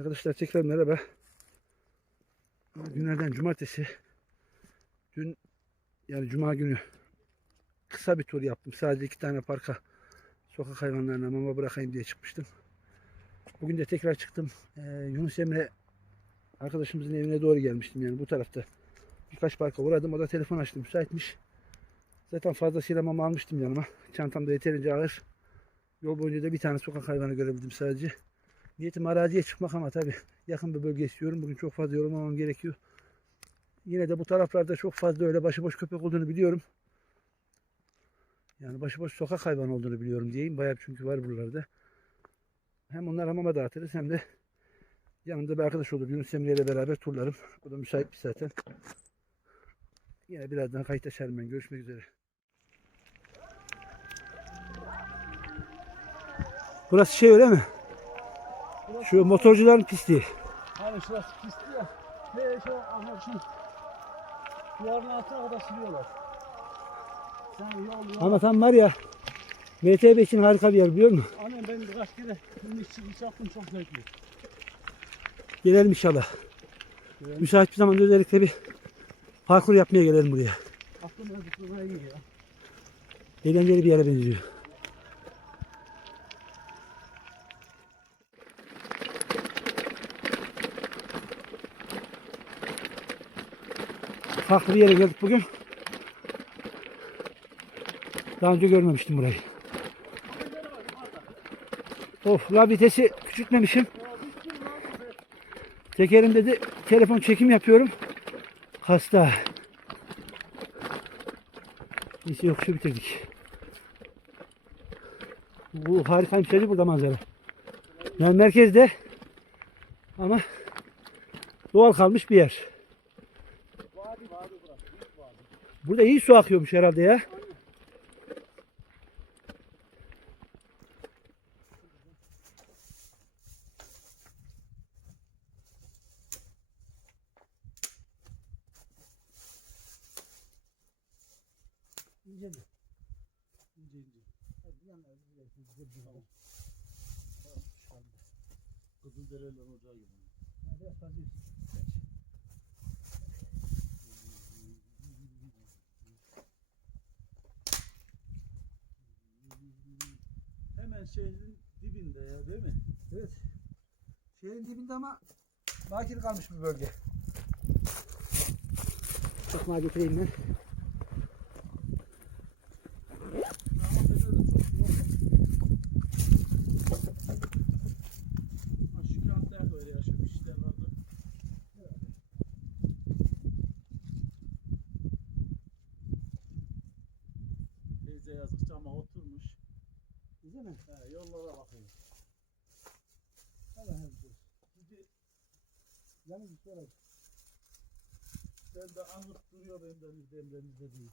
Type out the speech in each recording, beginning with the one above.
Arkadaşlar tekrar merhaba. Günlerden cumartesi. Dün yani cuma günü kısa bir tur yaptım. Sadece iki tane parka sokak hayvanlarına mama bırakayım diye çıkmıştım. Bugün de tekrar çıktım. Ee, Yunus Emre arkadaşımızın evine doğru gelmiştim yani bu tarafta. Birkaç parka uğradım. O da telefon açtı müsaitmiş. Zaten fazlasıyla mama almıştım yanıma. Çantamda yeterince ağır. Yol boyunca da bir tane sokak hayvanı görebildim sadece. Niyetim araziye çıkmak ama tabi yakın bir bölge istiyorum. Bugün çok fazla yorulmamam gerekiyor. Yine de bu taraflarda çok fazla öyle başıboş köpek olduğunu biliyorum. Yani başıboş sokak hayvanı olduğunu biliyorum diyeyim. Bayağı çünkü var buralarda. Hem onlar hamama dağıtırız hem de yanımda bir arkadaş olur. Yunus Emre ile beraber turlarım. O da müsaitmiş zaten. Yine birazdan kayıt açarım ben. Görüşmek üzere. Burası şey öyle mi? Şu motorcuların pisliği. Abi şurası pisti ya. He şu aha şu. Duvarın altına kadar sürüyorlar. Sen yol yol. Ama tam var ya MTB için harika bir yer biliyor musun? Annem ben birkaç kere bunu iş, iş yaptım çok zevkli. Gelelim inşallah. Müsait bir zamanda özellikle bir parkur yapmaya gelelim buraya. Aklım yazıklamaya geliyor. Eğlenceli bir yere benziyor. Farklı bir yere geldik bugün. Daha önce görmemiştim burayı. Of la vitesi küçültmemişim. Tekerim dedi telefon çekim yapıyorum. Hasta. Neyse yokuşu bitirdik. Bu harikaymış dedi burada manzara. Yani merkezde ama doğal kalmış bir yer. Burada iyi su akıyormuş herhalde ya. İnce mi? İnce ince. Hadi yanlar güzel, güzel, güzel. Kızılderililer ocağı gibi. Ha, Biraz fazla yüksek. Hemen şehrin dibinde ya değil mi? Evet. Şehrin dibinde ama bakir kalmış bir bölge. Çakmağı getireyim ben. Güzel mi? He, yollara bakıyor. Hadi hadi. Şimdi Yalnız bir şey var. ben de anlık duruyor benden izlemlerimizde değil.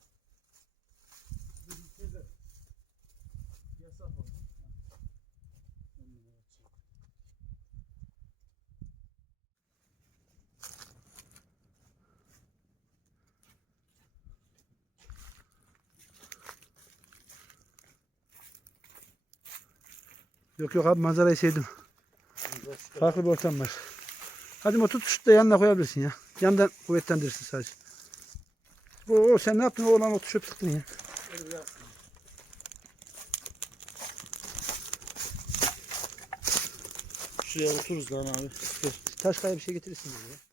Bir teyze. Yasak oldu. Yok yok abi manzarayı sevdim. Farklı bir ortam var. Hadi motor tuşu da yanına koyabilirsin ya. Yandan kuvvetlendirirsin sadece. Oo sen ne yaptın oğlan o tuşu tıktın ya. Şuraya otururuz lan abi. Taş kaya bir şey getirirsin ya.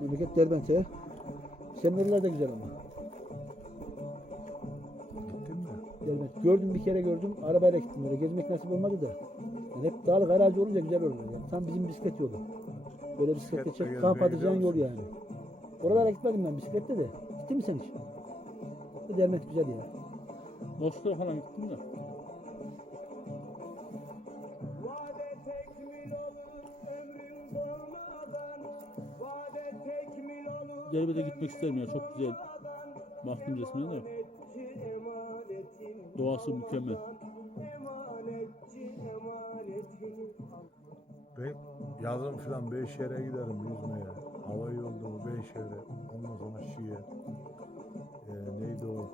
Memleket Derbent'e. Semeriler de güzel ama. Derbent. Gördüm bir kere gördüm. Arabayla gittim oraya. Gezmek nasip olmadı da. Yani hep dağlık arazi olunca güzel oluyor. Yani. Tam bizim bisiklet yolu. Böyle bisikletle çek kamp atacağın yol yani. Oralara gitmedim ben bisiklette de. Gittin mi sen hiç? Derbent güzel ya. Dostluğa falan gittim de. Gelbede gitmek isterim ya çok güzel. Baktım resmine de. Doğası mükemmel. Ben yazın falan Beyşehir'e giderim yüzmeye. Hava yoldu Beyşehir'e. Ondan sonra Şiye. Ee, neydi o?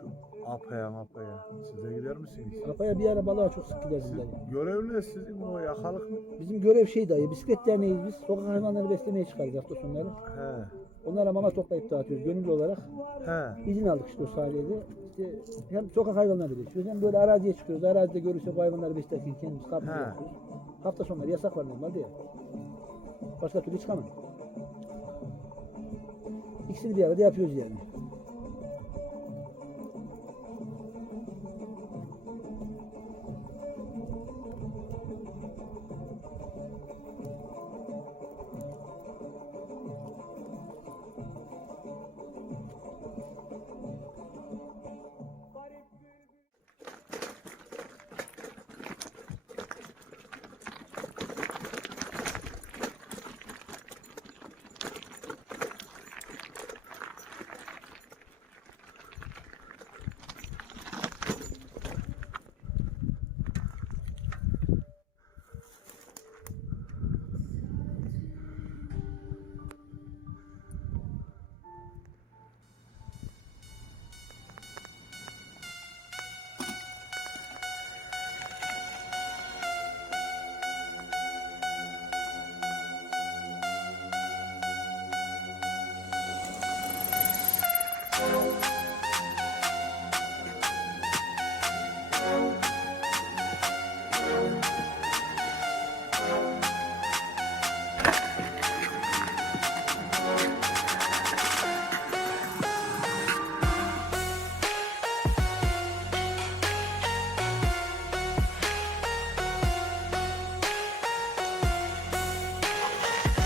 Şu Apaya Apaya. Siz de gider misiniz? Kafaya bir ara balığa çok sık gideriz Siz dayı. görev ne sizin o yakalık mı? Bizim görev şey dayı. Bisiklet derneğiyiz biz. Sokak hayvanları beslemeye çıkarız hafta sonları. He. Onlara mama toplayıp dağıtıyoruz gönüllü olarak. He. İzin aldık işte o saniyede. İşte hem sokak hayvanları besliyoruz hem böyle araziye çıkıyoruz. Arazide görürsek o hayvanları beslerken kendimiz yapıyoruz. Hafta sonları yasak var normalde ya. Başka türlü çıkamam. İkisini bir arada yapıyoruz yani.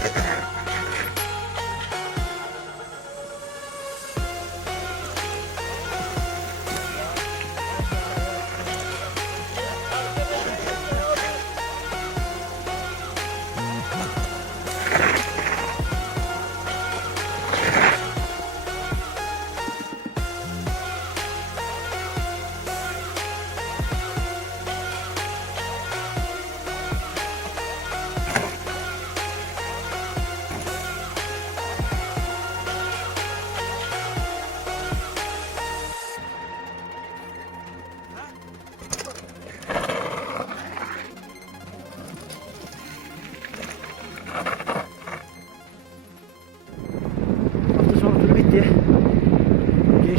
Yeah.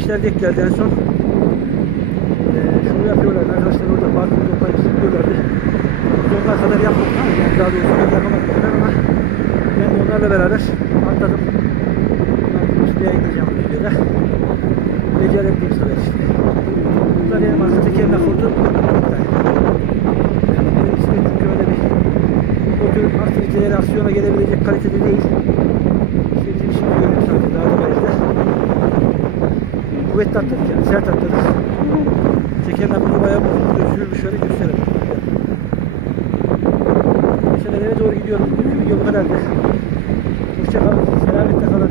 Gençler de geldi en son. Ee, şunu yapıyorlar arkadaşlar orada parkı toplayıp zıplıyorlardı. Biz onlar kadar yapmadık ama yani daha doğrusu ben yapamadılar ama ben de onlarla beraber atladım. Sonra gideceğim bu videoda. Becerebildiğim kadar işte. Burada benim arka tekerine kurdum. Yani benim çünkü öyle bir o tür aktivitelere, aksiyona gelebilecek kalitede değil. İstediğim şimdi görüyorum zaten daha da barajda. Kuvvetli atladık yani, sert atladık. Tekerin akıllı bayağı bozuldu, gözüküyor şöyle gösterelim. Sefer eve doğru gidiyorum. Video bu kadardı. Hoşçakalın, selametle kalın.